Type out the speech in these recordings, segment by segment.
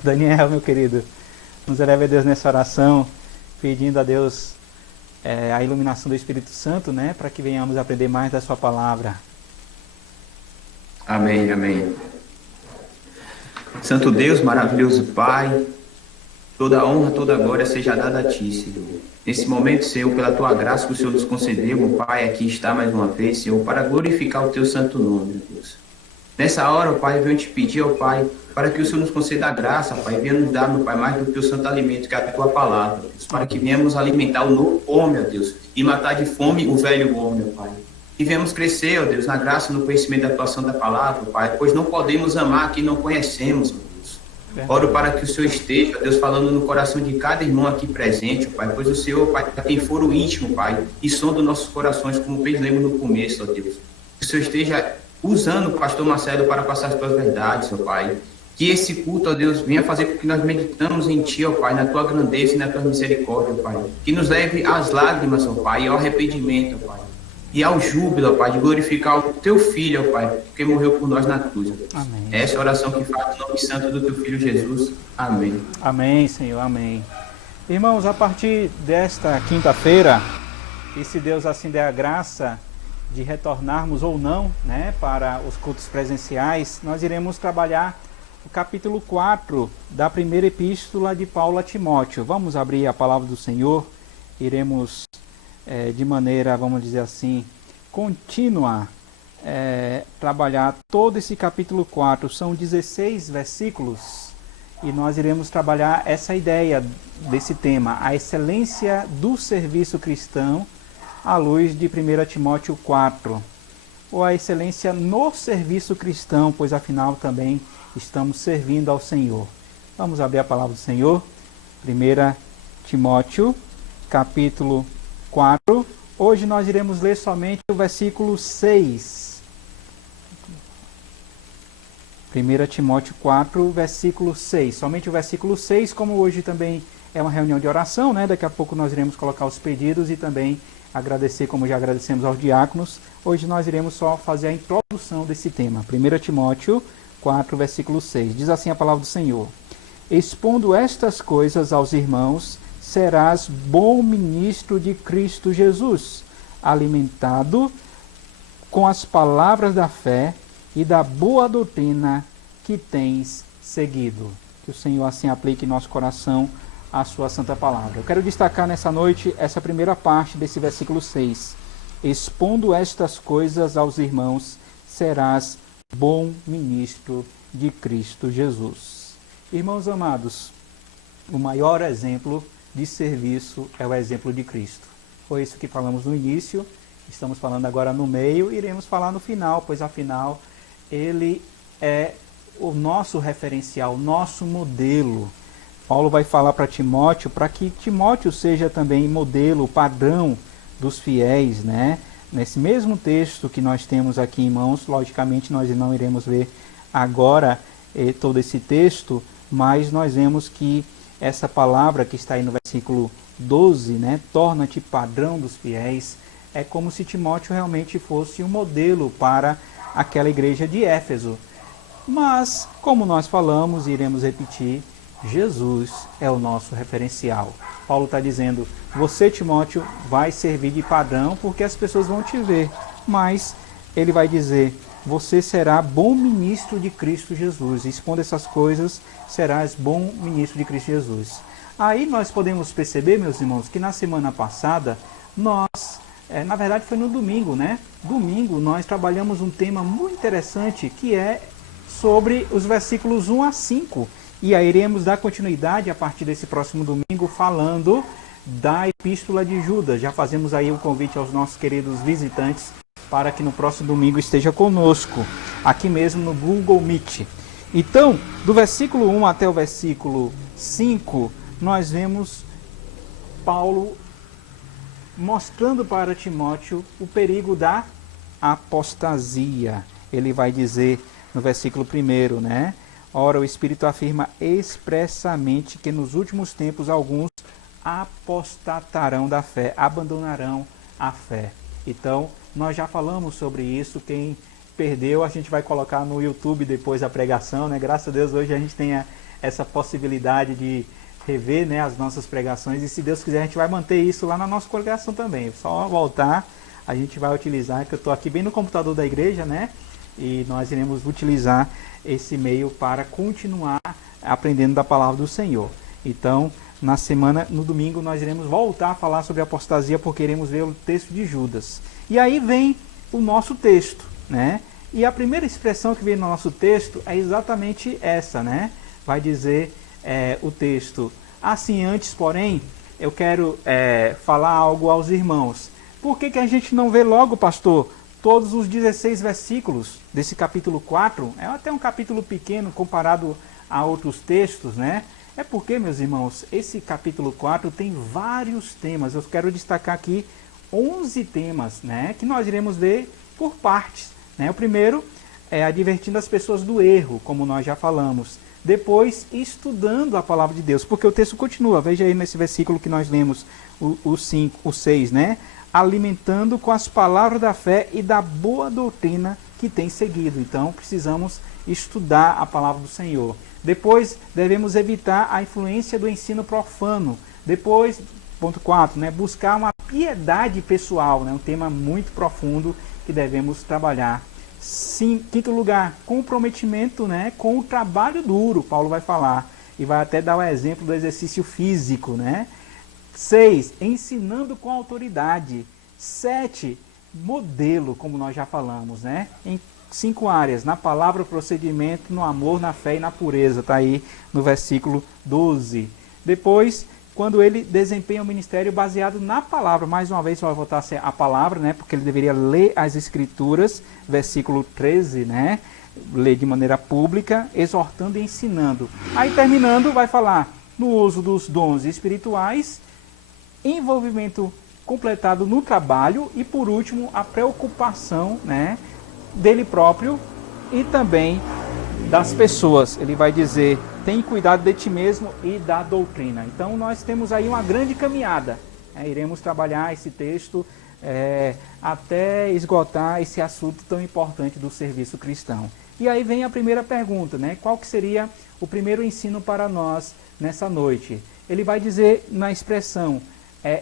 Daniel, meu querido, nos eleve a Deus nessa oração, pedindo a Deus a iluminação do Espírito Santo, né, para que venhamos aprender mais da sua palavra. Amém, amém. Santo Deus, maravilhoso Pai, toda a honra, toda a glória seja dada a Ti, Senhor. Nesse momento, Senhor, pela Tua graça que o Senhor nos concedeu, meu Pai, aqui está mais uma vez, Senhor, para glorificar o Teu santo nome, meu Deus. Nessa hora, ó Pai, eu venho te pedir, ó Pai, para que o Senhor nos conceda a graça, Pai, venha nos dar, meu Pai, mais do que o santo alimento, que é a Tua palavra, Deus, para que venhamos alimentar o novo homem, ó Deus, e matar de fome o velho homem, ó Pai. E venhamos crescer, ó Deus, na graça e no conhecimento da atuação da palavra, Pai, pois não podemos amar quem não conhecemos, ó Deus. Oro para que o Senhor esteja, Deus, falando no coração de cada irmão aqui presente, Pai, pois o Senhor, Pai, para quem for o íntimo, Pai, e sonda dos nossos corações, como lemos no começo, ó Deus. Que o Senhor esteja usando o pastor Marcelo para passar as tuas verdades, ó Pai. Que esse culto, ó Deus, venha fazer com que nós meditamos em Ti, ó Pai, na Tua grandeza e na Tua misericórdia, ó Pai. Que nos leve às lágrimas, ó Pai, e ao arrependimento, ó Pai. E ao júbilo, ó Pai, de glorificar o Teu Filho, ó Pai, porque morreu por nós na cruz. Amém. Essa é a oração que faz no nome santo do Teu Filho Jesus. Amém. Amém, Senhor, amém. Irmãos, a partir desta quinta-feira, e se Deus assim der a graça de retornarmos ou não, né, para os cultos presenciais, nós iremos trabalhar o capítulo 4 da primeira epístola de Paulo a Timóteo. Vamos abrir a palavra do Senhor, iremos de maneira, vamos dizer assim, contínua, trabalhar todo esse capítulo 4. São 16 versículos e nós iremos trabalhar essa ideia desse tema, a excelência do serviço cristão à luz de 1 Timóteo 4, ou a excelência no serviço cristão, pois afinal também estamos servindo ao Senhor. Vamos abrir a palavra do Senhor, 1 Timóteo, capítulo 4. Hoje nós iremos ler somente o versículo 6. 1 Timóteo 4, versículo 6. Somente o versículo 6, como hoje também é uma reunião de oração, né? Daqui a pouco nós iremos colocar os pedidos e também agradecer, como já agradecemos aos diáconos. Hoje nós iremos só fazer a introdução desse tema. 1 Timóteo 4, versículo 6. Diz assim a palavra do Senhor: expondo estas coisas aos irmãos, serás bom ministro de Cristo Jesus, alimentado com as palavras da fé e da boa doutrina que tens seguido. Que o Senhor assim aplique em nosso coração a sua santa palavra. Eu quero destacar nessa noite essa primeira parte desse versículo 6. Expondo estas coisas aos irmãos, serás bom ministro de Cristo Jesus. Irmãos amados, o maior exemplo de serviço é o exemplo de Cristo. Foi isso que falamos no início, estamos falando agora no meio, iremos falar no final, pois afinal ele é o nosso referencial, nosso modelo. Paulo vai falar para Timóteo, para que Timóteo seja também modelo, padrão dos fiéis, né? Nesse mesmo texto que nós temos aqui em mãos, logicamente nós não iremos ver agora todo esse texto, mas nós vemos que essa palavra que está aí no versículo 12, né, torna-te padrão dos fiéis, é como se Timóteo realmente fosse um modelo para aquela igreja de Éfeso. Mas, como nós falamos e iremos repetir, Jesus é o nosso referencial. Paulo está dizendo, você, Timóteo, vai servir de padrão porque as pessoas vão te ver. Mas ele vai dizer, você será bom ministro de Cristo Jesus. Expondo essas coisas, serás bom ministro de Cristo Jesus. Aí nós podemos perceber, meus irmãos, que na semana passada, nós, na verdade foi no domingo, né? Domingo nós trabalhamos um tema muito interessante que é sobre os versículos 1 a 5. E aí iremos dar continuidade a partir desse próximo domingo falando da Epístola de Judas. Já fazemos aí o convite aos nossos queridos visitantes para que no próximo domingo esteja conosco, aqui mesmo no Google Meet. Então, do versículo 1 até o versículo 5, nós vemos Paulo mostrando para Timóteo o perigo da apostasia. Ele vai dizer no versículo 1, né? Ora, o Espírito afirma expressamente que nos últimos tempos alguns apostatarão da fé, abandonarão a fé. Então, nós já falamos sobre isso. Quem perdeu, a gente vai colocar no YouTube depois a pregação, né? Graças a Deus hoje a gente tem essa possibilidade de rever, né, as nossas pregações, e se Deus quiser a gente vai manter isso lá na nossa congregação também. Só voltar, a gente vai utilizar, que eu estou aqui bem no computador da igreja, né? E nós iremos utilizar esse meio para continuar aprendendo da palavra do Senhor. Então, na semana, no domingo, nós iremos voltar a falar sobre apostasia, porque iremos ver o texto de Judas. E aí vem o nosso texto, né? E a primeira expressão que vem no nosso texto é exatamente essa, né? Vai dizer o texto: assim, antes, porém, eu quero falar algo aos irmãos. Por que a gente não vê logo, pastor, todos os 16 versículos desse capítulo 4? É até um capítulo pequeno comparado a outros textos, né? É porque, meus irmãos, esse capítulo 4 tem vários temas. Eu quero destacar aqui 11 temas, né, que nós iremos ver por partes, né? O primeiro é advertindo as pessoas do erro, como nós já falamos. Depois, estudando a palavra de Deus, porque o texto continua. Veja aí nesse versículo que nós lemos, o 6, né? Alimentando com as palavras da fé e da boa doutrina que tem seguido. Então, precisamos estudar a palavra do Senhor. Depois, devemos evitar a influência do ensino profano. Depois, ponto 4, né, buscar uma piedade pessoal, né, um tema muito profundo que devemos trabalhar. Sim, quinto lugar, comprometimento, né, com o trabalho duro, Paulo vai falar, e vai até dar o exemplo do exercício físico, né. 6, ensinando com autoridade. 7, modelo, como nós já falamos, né, em 5 áreas: na palavra, procedimento, no amor, na fé e na pureza. Está aí no versículo 12. Depois, quando ele desempenha o ministério baseado na palavra, mais uma vez vai voltar a ser a palavra, né? Porque ele deveria ler as escrituras, versículo 13, né? Ler de maneira pública, exortando e ensinando. Aí terminando, vai falar no uso dos dons espirituais, envolvimento completado no trabalho e, por último, a preocupação, né, dele próprio e também das pessoas. Ele vai dizer: tem cuidado de ti mesmo e da doutrina. Então nós temos aí uma grande caminhada. Iremos trabalhar esse texto até esgotar esse assunto tão importante do serviço cristão. E aí vem a primeira pergunta, né? Qual que seria o primeiro ensino para nós nessa noite? Ele vai dizer na expressão,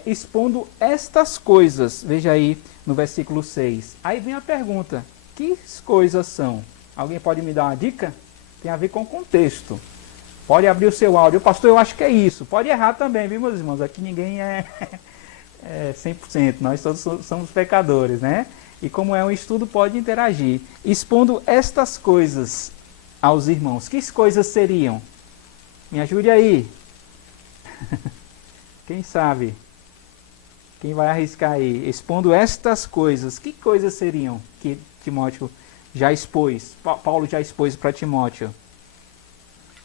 expondo estas coisas. Veja aí no versículo 6. Aí vem a pergunta: que coisas são? Alguém pode me dar uma dica? Tem a ver com o contexto. Pode abrir o seu áudio. Pastor, eu acho que é isso. Pode errar também, viu, meus irmãos? Aqui ninguém é 100%. Nós todos somos pecadores, né? E como é um estudo, pode interagir. Expondo estas coisas aos irmãos. Que coisas seriam? Me ajude aí. Quem sabe? Quem vai arriscar aí? Expondo estas coisas. Que coisas seriam que Timóteo já expôs? Paulo já expôs para Timóteo.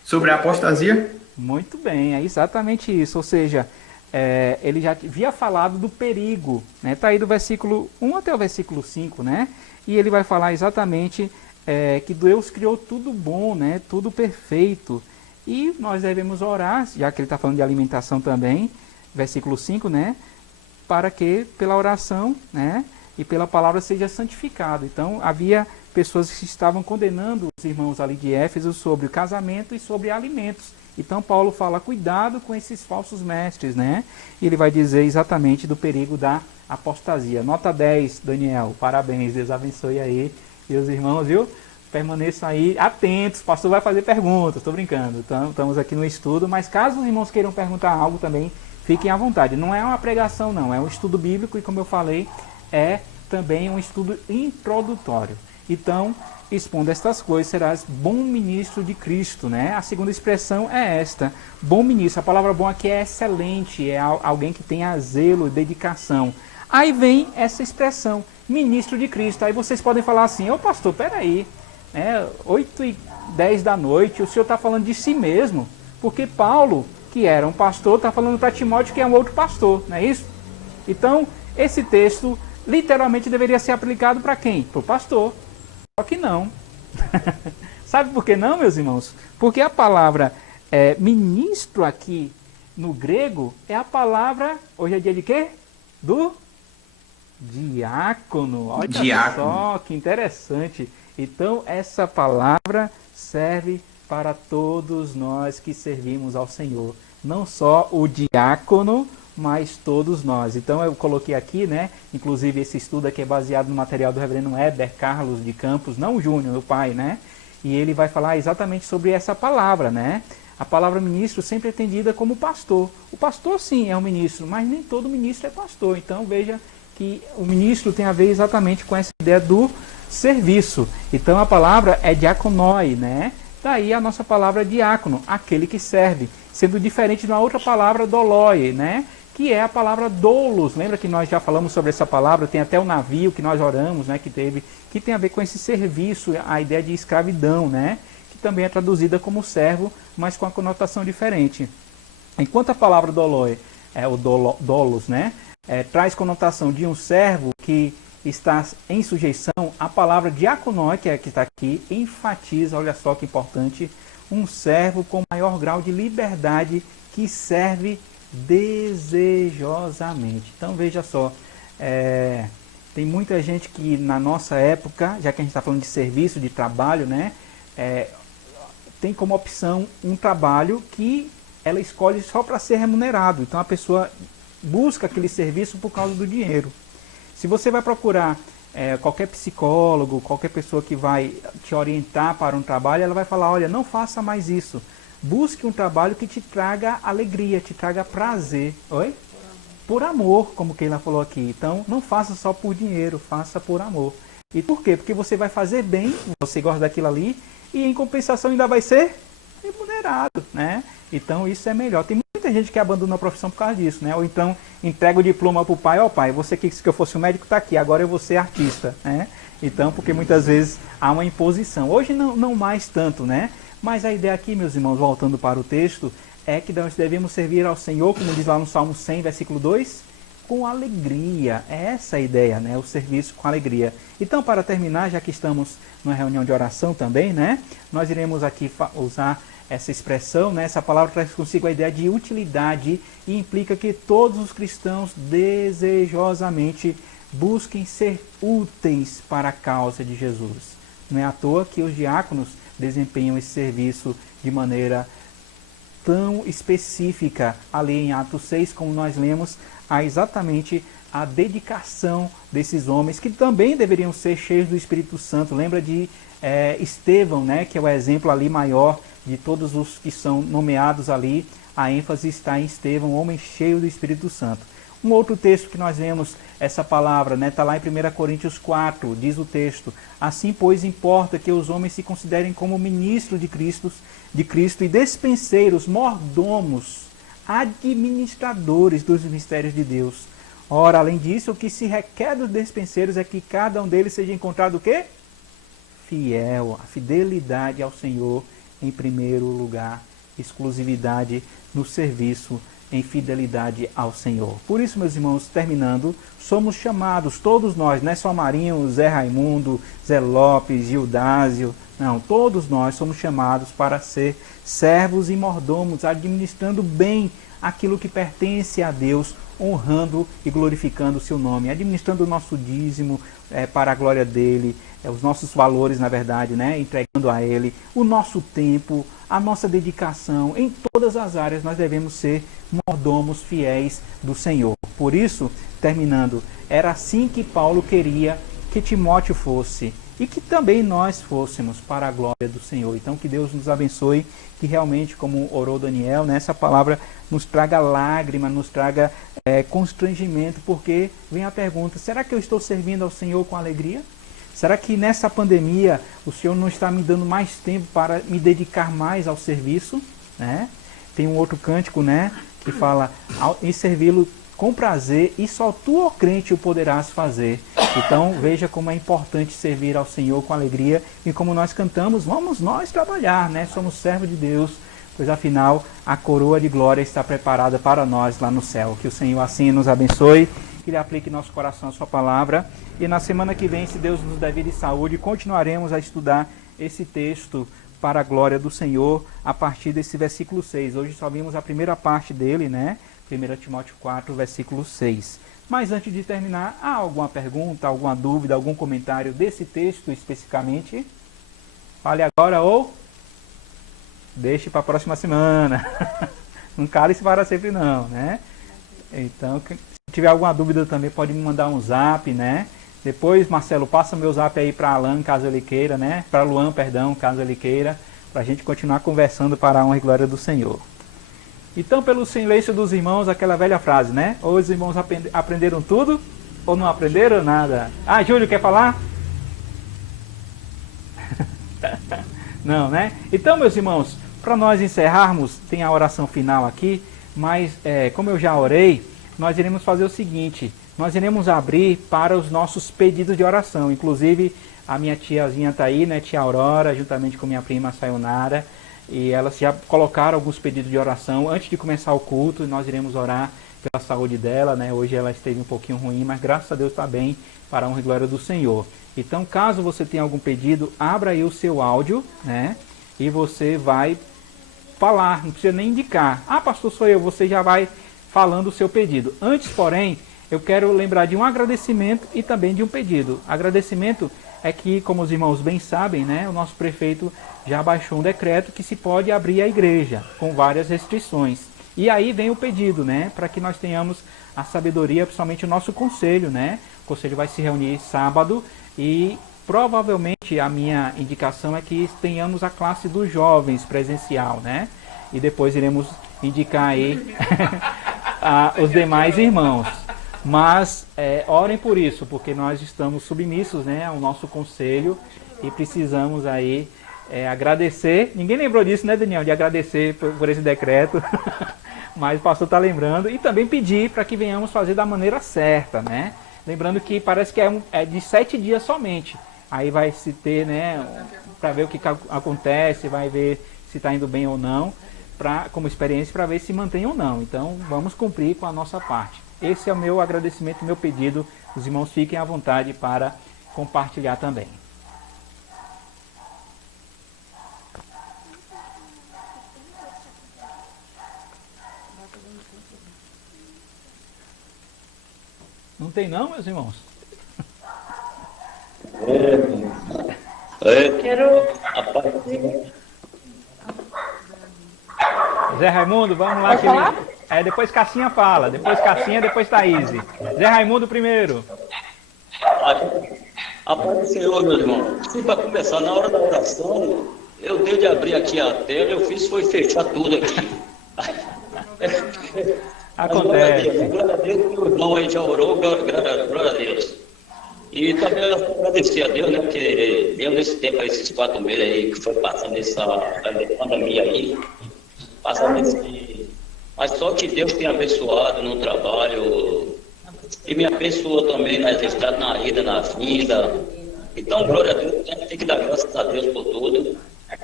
Sobre a apostasia? Muito bem, é exatamente isso. Ou seja, ele já havia falado do perigo, né? Está aí do versículo 1 até o versículo 5, né? E ele vai falar exatamente que Deus criou tudo bom, né? Tudo perfeito. E nós devemos orar, já que ele está falando de alimentação também, versículo 5, né? Para que pela oração, né, e pela palavra seja santificado. Então havia pessoas que estavam condenando os irmãos ali de Éfeso sobre o casamento e sobre alimentos. Então Paulo fala: cuidado com esses falsos mestres, né? E ele vai dizer exatamente do perigo da apostasia. Nota 10, Daniel. Parabéns, Deus abençoe aí. E os irmãos, viu? Permaneçam aí atentos. O pastor vai fazer perguntas. Estou brincando. Então, estamos aqui no estudo. Mas caso os irmãos queiram perguntar algo também, fiquem à vontade. Não é uma pregação, não. É um estudo bíblico e, como eu falei, é também um estudo introdutório. Então, expondo estas coisas, serás bom ministro de Cristo, né? A segunda expressão é esta: bom ministro. A palavra bom aqui é excelente, é alguém que tenha zelo, dedicação. Aí vem essa expressão, ministro de Cristo. Aí vocês podem falar assim: ô pastor, peraí, 8h10 da noite, o senhor está falando de si mesmo, porque Paulo, que era um pastor, está falando para Timóteo, que é um outro pastor, não é isso? Então, esse texto literalmente deveria ser aplicado para quem? Para o pastor. Só que não. Sabe por que não, meus irmãos? Porque a palavra ministro aqui no grego é a palavra, hoje é dia de quê? Do diácono. Olha Diácono. só que interessante. Então, essa palavra serve para todos nós que servimos ao Senhor. Não só o diácono, mas todos nós. Então, eu coloquei aqui, né? Inclusive, esse estudo aqui é baseado no material do reverendo Heber Carlos de Campos, não o Júnior, o pai, né? E ele vai falar exatamente sobre essa palavra, né? A palavra ministro sempre é entendida como pastor. O pastor, sim, é um ministro, mas nem todo ministro é pastor. Então, veja que o ministro tem a ver exatamente com essa ideia do serviço. Então, a palavra é diaconoi, né? Daí a nossa palavra diácono, aquele que serve. Sendo diferente de uma outra palavra, doloi, né? Que é a palavra doulos. Lembra que nós já falamos sobre essa palavra? Tem até o navio que nós oramos, né? Que tem a ver com esse serviço, a ideia de escravidão, né? Que também é traduzida como servo, mas com a conotação diferente. Enquanto a palavra doloi, o dolos, né? Traz conotação de um servo que está em sujeição, a palavra diaconoi, que é a que está aqui, enfatiza, olha só que importante, um servo com maior grau de liberdade que serve desejosamente. Então veja só, tem muita gente que na nossa época, já que a gente está falando de serviço, de trabalho, né, tem como opção um trabalho que ela escolhe só para ser remunerado. Então a pessoa busca aquele serviço por causa do dinheiro. Se você vai procurar qualquer psicólogo, qualquer pessoa que vai te orientar para um trabalho, ela vai falar, olha, não faça mais isso. Busque um trabalho que te traga alegria, te traga prazer. Oi? Por amor, como Keila falou aqui. Então, não faça só por dinheiro, faça por amor. E por quê? Porque você vai fazer bem, você gosta daquilo ali, e em compensação ainda vai ser remunerado, né? Então, isso é melhor. Tem muita gente que abandona a profissão por causa disso, né? Ou então entrega o diploma para o pai, ó pai, você quis que eu fosse um médico, está aqui, agora eu vou ser artista, né? Então, porque muitas vezes há uma imposição. Hoje não mais tanto, né? Mas a ideia aqui, meus irmãos, voltando para o texto, é que nós devemos servir ao Senhor, como diz lá no Salmo 100, versículo 2, com alegria. É essa a ideia, né? O serviço com alegria. Então, para terminar, já que estamos numa reunião de oração também, né? Nós iremos aqui usar essa expressão, né? Essa palavra traz consigo a ideia de utilidade e implica que todos os cristãos desejosamente busquem ser úteis para a causa de Jesus. Não é à toa que os diáconos desempenham esse serviço de maneira tão específica. Ali em Atos 6, como nós lemos, há exatamente a dedicação desses homens, que também deveriam ser cheios do Espírito Santo. Lembra de Estevão, né, que é o exemplo ali maior de todos os que são nomeados ali. A ênfase está em Estevão, um homem cheio do Espírito Santo. Um outro texto que nós vemos essa palavra, né, está lá em 1 Coríntios 4, diz o texto: assim, pois, importa que os homens se considerem como ministros de Cristo e despenseiros, mordomos, administradores dos mistérios de Deus. Ora, além disso, o que se requer dos despenseiros é que cada um deles seja encontrado o quê? Fiel, a fidelidade ao Senhor em primeiro lugar, exclusividade no serviço, em fidelidade ao Senhor. Por isso, meus irmãos, terminando, somos chamados, todos nós, não é só Marinho, Zé Raimundo, Zé Lopes, Gildásio, não, todos nós somos chamados para ser servos e mordomos, administrando bem aquilo que pertence a Deus, honrando e glorificando o seu nome, administrando o nosso dízimo para a glória dele, os nossos valores, na verdade, né, entregando a ele, o nosso tempo, a nossa dedicação, em todas as áreas nós devemos ser mordomos fiéis do Senhor. Por isso, terminando, era assim que Paulo queria que Timóteo fosse e que também nós fôssemos para a glória do Senhor. Então que Deus nos abençoe, que realmente, como orou Daniel, né, essa palavra nos traga lágrima, nos traga constrangimento, porque vem a pergunta: será que eu estou servindo ao Senhor com alegria? Será que nessa pandemia o Senhor não está me dando mais tempo para me dedicar mais ao serviço? Né? Tem um outro cântico, né, que fala: em servi-lo com prazer, e só tu, ó crente, o poderás fazer. Então veja como é importante servir ao Senhor com alegria, e como nós cantamos, vamos nós trabalhar, né? Somos servos de Deus, pois afinal a coroa de glória está preparada para nós lá no céu. Que o Senhor assim nos abençoe, que Ele aplique em nosso coração a sua palavra, e na semana que vem, se Deus nos der vida e saúde, continuaremos a estudar esse texto para a glória do Senhor, a partir desse versículo 6. Hoje só vimos a primeira parte dele, né? 1 Timóteo 4, versículo 6. Mas antes de terminar, há alguma pergunta, alguma dúvida, algum comentário desse texto especificamente? Fale agora ou deixe para a próxima semana. Não cale-se para sempre não, né? Então, se tiver alguma dúvida também pode me mandar um zap, né? Depois, Marcelo, passa meu zap aí para Alan, caso ele queira, né? Para Luan, perdão, caso ele queira, para a gente continuar conversando para a honra e glória do Senhor. Então, pelo silêncio dos irmãos, aquela velha frase, né? Ou os irmãos aprenderam tudo, ou não aprenderam nada. Ah, Júlio, quer falar? Não, né? Então, meus irmãos, para nós encerrarmos, tem a oração final aqui, mas como eu já orei, nós iremos fazer o seguinte, nós iremos abrir para os nossos pedidos de oração. Inclusive, a minha tiazinha está aí, né, tia Aurora, juntamente com minha prima Sayonara, e elas já colocaram alguns pedidos de oração. Antes de começar o culto, nós iremos orar pela saúde dela, né? Hoje ela esteve um pouquinho ruim, mas graças a Deus está bem, para a honra e glória do Senhor. Então, caso você tenha algum pedido, abra aí o seu áudio, né? E você vai falar, não precisa nem indicar. Ah, pastor, sou eu. Você já vai falando o seu pedido. Antes, porém, eu quero lembrar de um agradecimento e também de um pedido. Agradecimento é que, como os irmãos bem sabem, né, o nosso prefeito já baixou um decreto que se pode abrir a igreja, com várias restrições. E aí vem o pedido, né, para que nós tenhamos a sabedoria, principalmente o nosso conselho, né? O conselho vai se reunir sábado e provavelmente a minha indicação é que tenhamos a classe dos jovens presencial, né? E depois iremos indicar aí os demais irmãos. Mas orem por isso, porque nós estamos submissos, né, ao nosso conselho e precisamos aí agradecer. Ninguém lembrou disso, né, Daniel? De agradecer por esse decreto. Mas o pastor está lembrando. E também pedir para que venhamos fazer da maneira certa, né? Lembrando que parece que é de 7 dias somente. Aí vai se ter, né, para ver o que acontece, vai ver se está indo bem ou não, como experiência para ver se mantém ou não. Então vamos cumprir com a nossa parte. Esse é o meu agradecimento, meu pedido. Os irmãos fiquem à vontade para compartilhar também. Não tem não, meus irmãos? Quero... Zé Raimundo, vamos lá. Pode falar? Depois Cassinha fala. Depois Cassinha, depois Thaís. Zé Raimundo primeiro. A paz do Senhor, meu irmão. Sim, para começar, na hora da oração, eu dei de abrir aqui a tela, eu fiz foi fechar tudo aqui. Acontece. Glória a Deus, que o irmão aí já orou, glória a Deus. E também agradecer a Deus, né, porque deu nesse tempo, esses 4 meses aí, que foi passando essa pandemia aí, passando esse... Mas só que Deus tem abençoado no trabalho, e me abençoou também nas estradas, na ida, na vinda. Então, glória a Deus, tem que dar graças a Deus por tudo,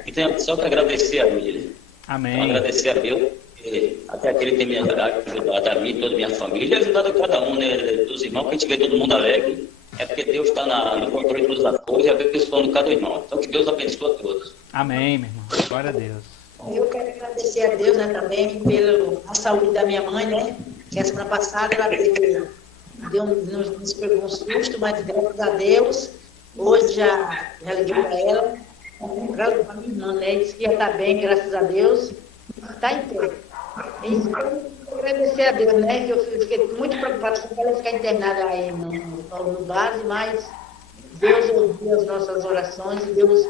e tem só que agradecer a Ele. Amém. Então, agradecer a Deus, até que Ele tem me ajudado a mim, toda a minha família, e ajudado a cada um, né, dos irmãos, que a gente vê todo mundo alegre. É porque Deus está no controle de todas as coisas e abençoando cada irmão. Então, que Deus abençoe a todos. Amém, meu irmão. Glória a Deus. Eu quero agradecer a Deus, né, também pela saúde da minha mãe, né? Que a semana passada ela nos pegou um susto, mas graças a Deus, hoje já liguei para ela, para minha irmã, né? Disse que já está bem, graças a Deus, está em pé. E agradecer a Deus, né? Que eu fiquei muito preocupada com ela ficar internada aí no base, mas Deus ouviu as nossas orações e Deus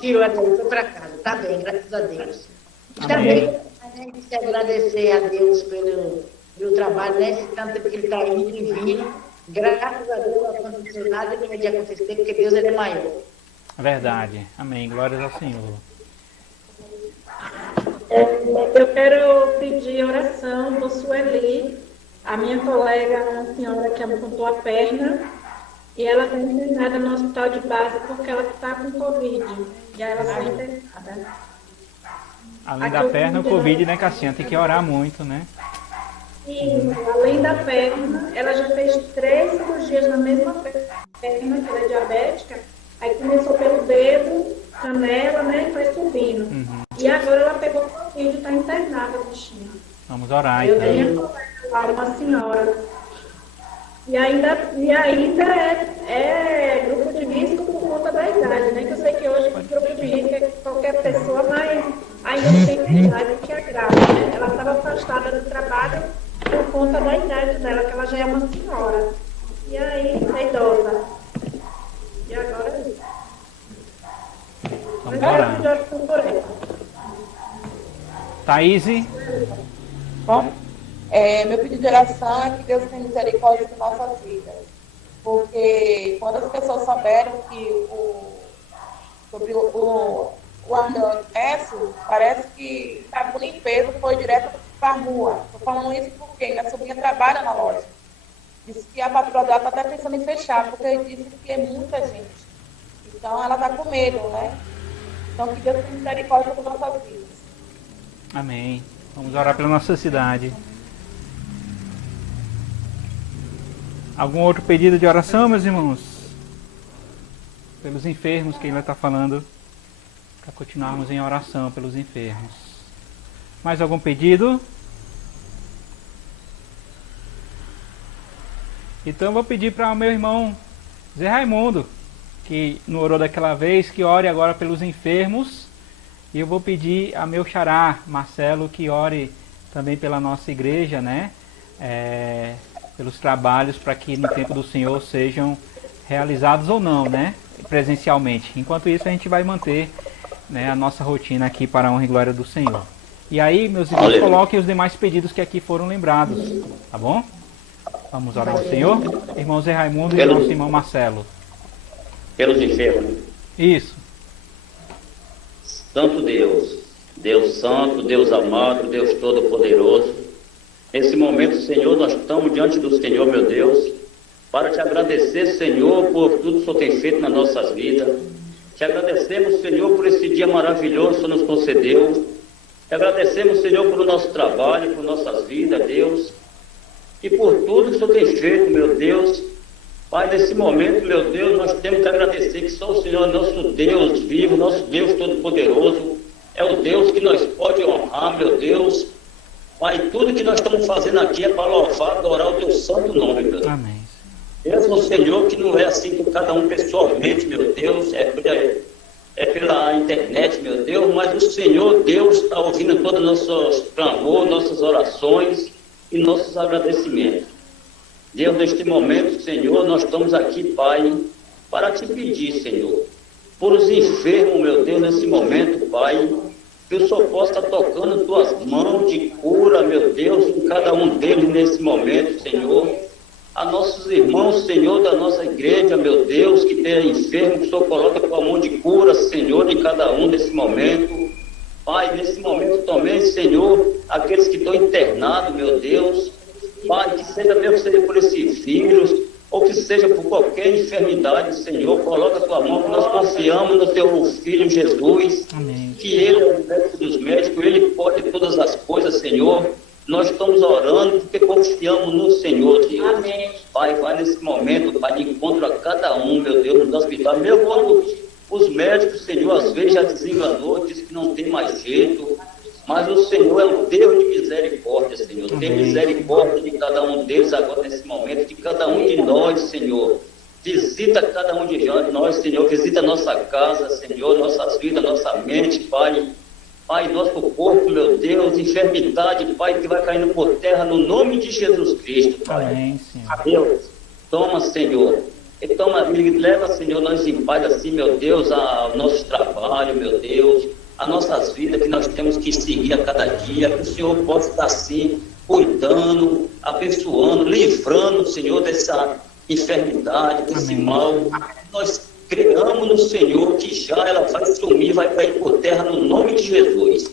tirou ela e foi para casa. Está bem, graças a Deus. E também a gente quer agradecer a Deus pelo trabalho, né? Esse tanto tempo que ele está indo e vindo. Graças a Deus não aconteceu nada que não ia acontecer, porque Deus ele é maior. Verdade. Amém. Glórias ao Senhor. Eu quero pedir oração por Sueli, a minha colega, uma senhora que amputou a perna, e ela está internada no hospital de base porque ela está com Covid. E ela foi internada. Além da perna, o Covid, né, Cassinha? Tem que orar muito, né? E, além da perna, ela já fez 3 cirurgias na mesma perna, que ela é diabética. Aí começou pelo dedo, canela, né, e foi subindo. Uhum. E agora ela pegou Covid e está internada, bichinha. Vamos orar, Eu então. tenho lá uma senhora. E ainda é grupo de risco por conta da idade, né? Que eu sei que hoje grupo de risco é qualquer pessoa, mas ainda não tem idade, o que é grave, né? Ela estava afastada do trabalho por conta da idade dela, que ela já é uma senhora. E aí, é idosa. E agora é isso. Vamos orar. Thaís? Bom, meu pedido de oração é que Deus tenha misericórdia de nossas vidas. Porque quando as pessoas souberam que sobre o Arnésio, parece que estava com limpeza, foi direto para a rua. Estou falando isso porque minha sobrinha trabalha na loja. Disse que a patroa dela está até pensando em fechar, porque disse que é muita gente. Então ela está com medo, né? Então que Deus tenha misericórdia de nossas vidas. Amém. Vamos orar pela nossa cidade. Algum outro pedido de oração, meus irmãos? Pelos enfermos que ele está falando, para continuarmos em oração pelos enfermos. Mais algum pedido? Então eu vou pedir para o meu irmão Zé Raimundo, que não orou daquela vez, que ore agora pelos enfermos. E eu vou pedir a meu xará, Marcelo, que ore também pela nossa igreja, né? Pelos trabalhos, para que no tempo do Senhor sejam realizados ou não, né? Presencialmente. Enquanto isso, a gente vai manter, né, a nossa rotina aqui para a honra e glória do Senhor. E aí, meus irmãos, coloquem os demais pedidos que aqui foram lembrados, tá bom? Vamos orar ao Senhor. Irmão Zé Raimundo e nosso irmão Marcelo. Pelos enfermos. Isso. Santo Deus, Deus Santo, Deus amado, Deus Todo-Poderoso, nesse momento, Senhor, nós estamos diante do Senhor, meu Deus, para te agradecer, Senhor, por tudo que o Senhor tem feito nas nossas vidas. Te agradecemos, Senhor, por esse dia maravilhoso que o Senhor nos concedeu. Te agradecemos, Senhor, por nosso trabalho, por nossas vidas, Deus, e por tudo que o Senhor tem feito, meu Deus. Pai, nesse momento, meu Deus, nós temos que agradecer que só o Senhor é nosso Deus vivo, nosso Deus Todo-Poderoso, é o Deus que nós pode honrar, meu Deus. Pai, tudo que nós estamos fazendo aqui é para louvar, adorar o teu santo nome, meu Deus. Amém. Mesmo, Senhor, que não é assim com cada um pessoalmente, meu Deus, é pela internet, meu Deus, mas o Senhor, Deus, está ouvindo todos os nossos clamores, nossas orações e nossos agradecimentos. Deus, neste momento, Senhor, nós estamos aqui, Pai, para te pedir, Senhor, por os enfermos, meu Deus, nesse momento, Pai, que o Senhor possa estar tocando tuas mãos de cura, meu Deus, em cada um deles nesse momento, Senhor. A nossos irmãos, Senhor, da nossa igreja, meu Deus, que tem enfermo, que o Senhor coloca tua mão de cura, Senhor, de cada um nesse momento. Pai, nesse momento também, Senhor, aqueles que estão internados, meu Deus, Pai, que seja mesmo seja por esse vírus, ou que seja por qualquer enfermidade, Senhor, coloca a tua mão, que nós confiamos no teu Filho Jesus. Amém. Que Ele é o médico dos médicos, Ele pode todas as coisas, Senhor. Nós estamos orando porque confiamos no Senhor, Deus. Amém. Pai, vai nesse momento, Pai, de encontro a cada um, meu Deus, no hospital. Meu quando os médicos, Senhor, às vezes já desenganou, diz que não tem mais jeito. Mas o Senhor é o Deus de misericórdia, Senhor. Tem misericórdia de cada um deles agora nesse momento, de cada um de nós, Senhor. Visita cada um de nós, Senhor. Visita nossa casa, Senhor, nossas vidas, nossa mente, Pai. Pai, nosso corpo, meu Deus, enfermidade, Pai, que vai caindo por terra no nome de Jesus Cristo, Pai. Amém, Senhor. Deus, toma, Senhor. E toma, leva, Senhor, nós em paz assim, meu Deus, ao nosso trabalho, meu Deus, as nossas vidas que nós temos que seguir a cada dia, que o Senhor possa estar assim, cuidando, abençoando, livrando, Senhor, dessa enfermidade, desse mal. Nós cremos no Senhor que já ela vai sumir, vai cair por terra no nome de Jesus.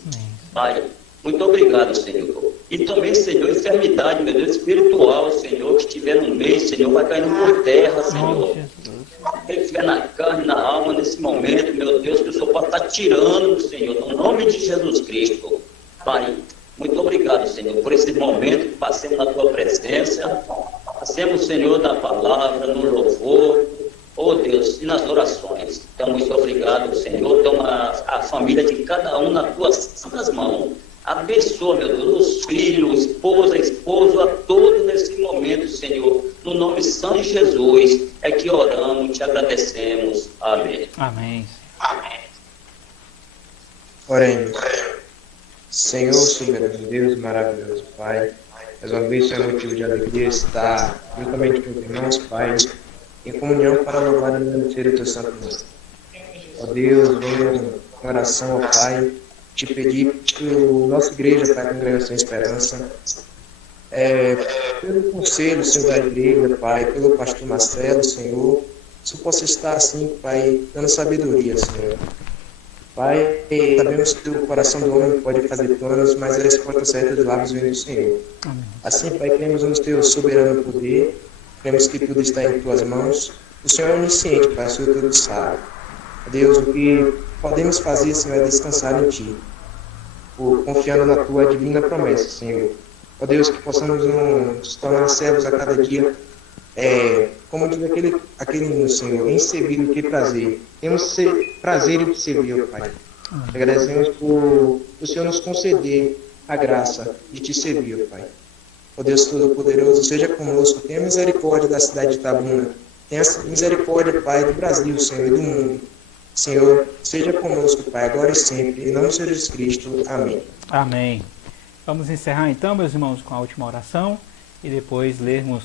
Pai, muito obrigado, Senhor. E também, Senhor, enfermidade, meu Deus, espiritual, Senhor, que estiver no meio, Senhor, vai caindo por terra, Senhor. Quem estiver na carne, na alma, nesse momento, meu Deus, que o Senhor pode estar tirando, Senhor, no nome de Jesus Cristo. Pai, muito obrigado, Senhor, por esse momento que passemos na tua presença. Passemos, Senhor, na palavra, no louvor, oh Deus, e nas orações. Então, muito obrigado, Senhor. Toma a família de cada um nas tuas santas mãos. Abençoa, meu Deus, os filhos, esposa, esposo, a todos nesse momento, Senhor. No nome te agradecemos. Amém. Amém. Oremos. Senhor, soberano Deus, maravilhoso Pai, mais uma vez é motivo de alegria estar juntamente com os irmãos, Pai, em comunhão para louvar e agradecer o teu santo nome. Ó Deus, venho com oração, ó Pai, te pedir pela nossa igreja, Pai, Congregação Esperança, pelo conselho, Senhor, da igreja, Pai, pelo pastor Marcelo, Senhor, se eu possa estar assim, Pai, dando sabedoria, Senhor. Pai, sabemos que o coração do homem pode fazer planos, mas a resposta certa dos lábios vem do Senhor. Assim, Pai, cremos no teu soberano poder, cremos que tudo está em tuas mãos. O Senhor é onisciente, Pai, o Senhor tudo sabe. Deus, o que podemos fazer, Senhor, é descansar em Ti, confiando na Tua divina promessa, Senhor. Ó Deus, que possamos nos tornar servos a cada dia, como diz aquele hino, Senhor, em servir o que prazer. Temos prazer em te servir, ó Pai. Agradecemos por o Senhor nos conceder a graça de te servir, ó Pai. Ó Deus Todo-Poderoso, seja conosco, tenha misericórdia da cidade de Itabuna, tenha misericórdia, Pai, do Brasil, Senhor, e do mundo. Senhor, seja conosco, Pai, agora e sempre, em nome de Jesus Cristo. Amém. Amém. Vamos encerrar então, meus irmãos, com a última oração e depois lermos,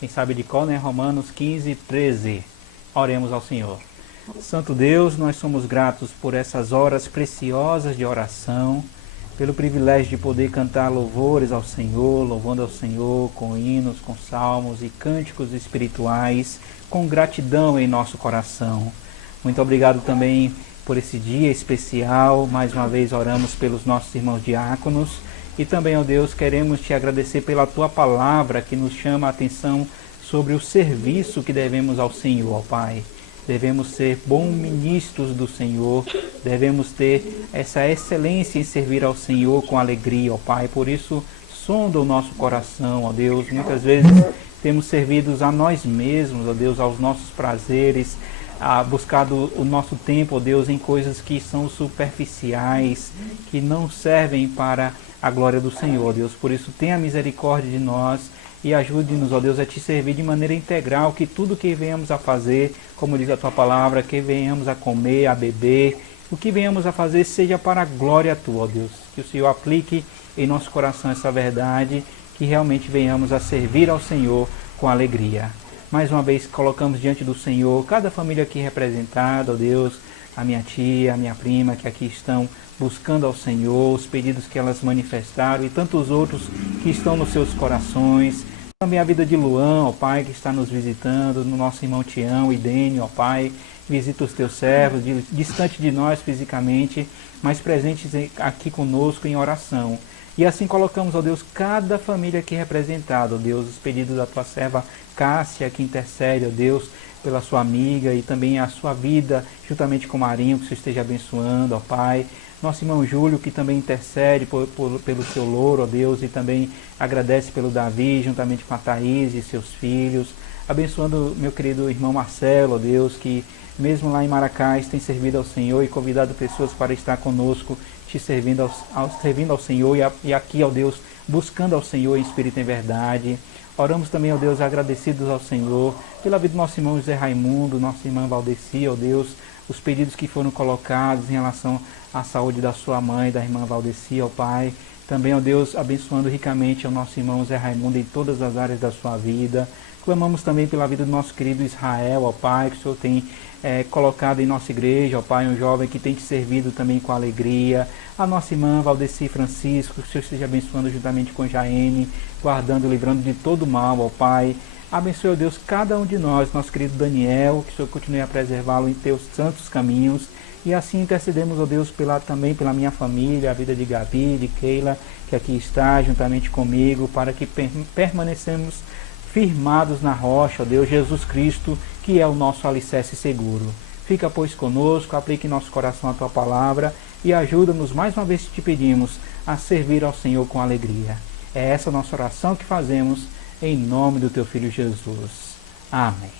quem sabe de qual, né? Romanos 15, 13. Oremos ao Senhor. Santo Deus, nós somos gratos por essas horas preciosas de oração, pelo privilégio de poder cantar louvores ao Senhor, louvando ao Senhor com hinos, com salmos e cânticos espirituais, com gratidão em nosso coração. Muito obrigado também por esse dia especial. Mais uma vez oramos pelos nossos irmãos diáconos. E também, ó Deus, queremos te agradecer pela tua palavra que nos chama a atenção sobre o serviço que devemos ao Senhor, ó Pai. Devemos ser bons ministros do Senhor, devemos ter essa excelência em servir ao Senhor com alegria, ó Pai. Por isso, sonda o nosso coração, ó Deus. Muitas vezes temos servido a nós mesmos, ó Deus, aos nossos prazeres, buscado o nosso tempo, ó Deus, em coisas que são superficiais, que não servem para a glória do Senhor, ó Deus. Por isso, tenha misericórdia de nós e ajude-nos, ó Deus, a te servir de maneira integral, que tudo que venhamos a fazer, como diz a tua palavra, que venhamos a comer, a beber, o que venhamos a fazer seja para a glória tua, ó Deus. Que o Senhor aplique em nosso coração essa verdade, que realmente venhamos a servir ao Senhor com alegria. Mais uma vez colocamos diante do Senhor cada família aqui representada, ó Deus, a minha tia, a minha prima, que aqui estão buscando ao Senhor, os pedidos que elas manifestaram e tantos outros que estão nos seus corações. Também a vida de Luan, ó Pai, que está nos visitando, no nosso irmão Tião e Dênio, ó Pai, visita os teus servos, distante de nós fisicamente, mas presentes aqui conosco em oração. E assim colocamos, ó Deus, cada família aqui representada, ó Deus, os pedidos da tua serva Cássia, que intercede, ó Deus, pela sua amiga e também a sua vida, juntamente com o Marinho, que o Senhor esteja abençoando, ó Pai. Nosso irmão Júlio, que também intercede pelo seu louro, ó Deus, e também agradece pelo Davi, juntamente com a Thaís e seus filhos. Abençoando meu querido irmão Marcelo, ó Deus, que mesmo lá em Maracás tem servido ao Senhor e convidado pessoas para estar conosco, te servindo ao Senhor e aqui, ó Deus, buscando ao Senhor em espírito e em verdade. Oramos também, ó Deus, agradecidos ao Senhor pela vida do nosso irmão José Raimundo, nossa irmã Valdeci, ó Deus, os pedidos que foram colocados em relação à saúde da sua mãe, da irmã Valdeci, ó Pai. Também, ó Deus, abençoando ricamente ao nosso irmão José Raimundo em todas as áreas da sua vida. Clamamos também pela vida do nosso querido Israel, ó Pai, que o Senhor tem colocado em nossa igreja, ó Pai, um jovem que tem te servido também com alegria. A nossa irmã Valdeci Francisco, que o Senhor esteja abençoando juntamente com Jaene, guardando e livrando de todo mal, ó Pai. Abençoe, ó Deus, cada um de nós, nosso querido Daniel, que o Senhor continue a preservá-lo em teus santos caminhos. E assim intercedemos, ó Deus, também pela minha família, a vida de Gabi, de Keila, que aqui está juntamente comigo, para que permanecemos firmados na rocha, ó Deus, Jesus Cristo, que é o nosso alicerce seguro. Fica, pois, conosco, aplique em nosso coração a tua palavra e ajuda-nos, mais uma vez te pedimos, a servir ao Senhor com alegria. É essa a nossa oração que fazemos em nome do teu Filho Jesus. Amém.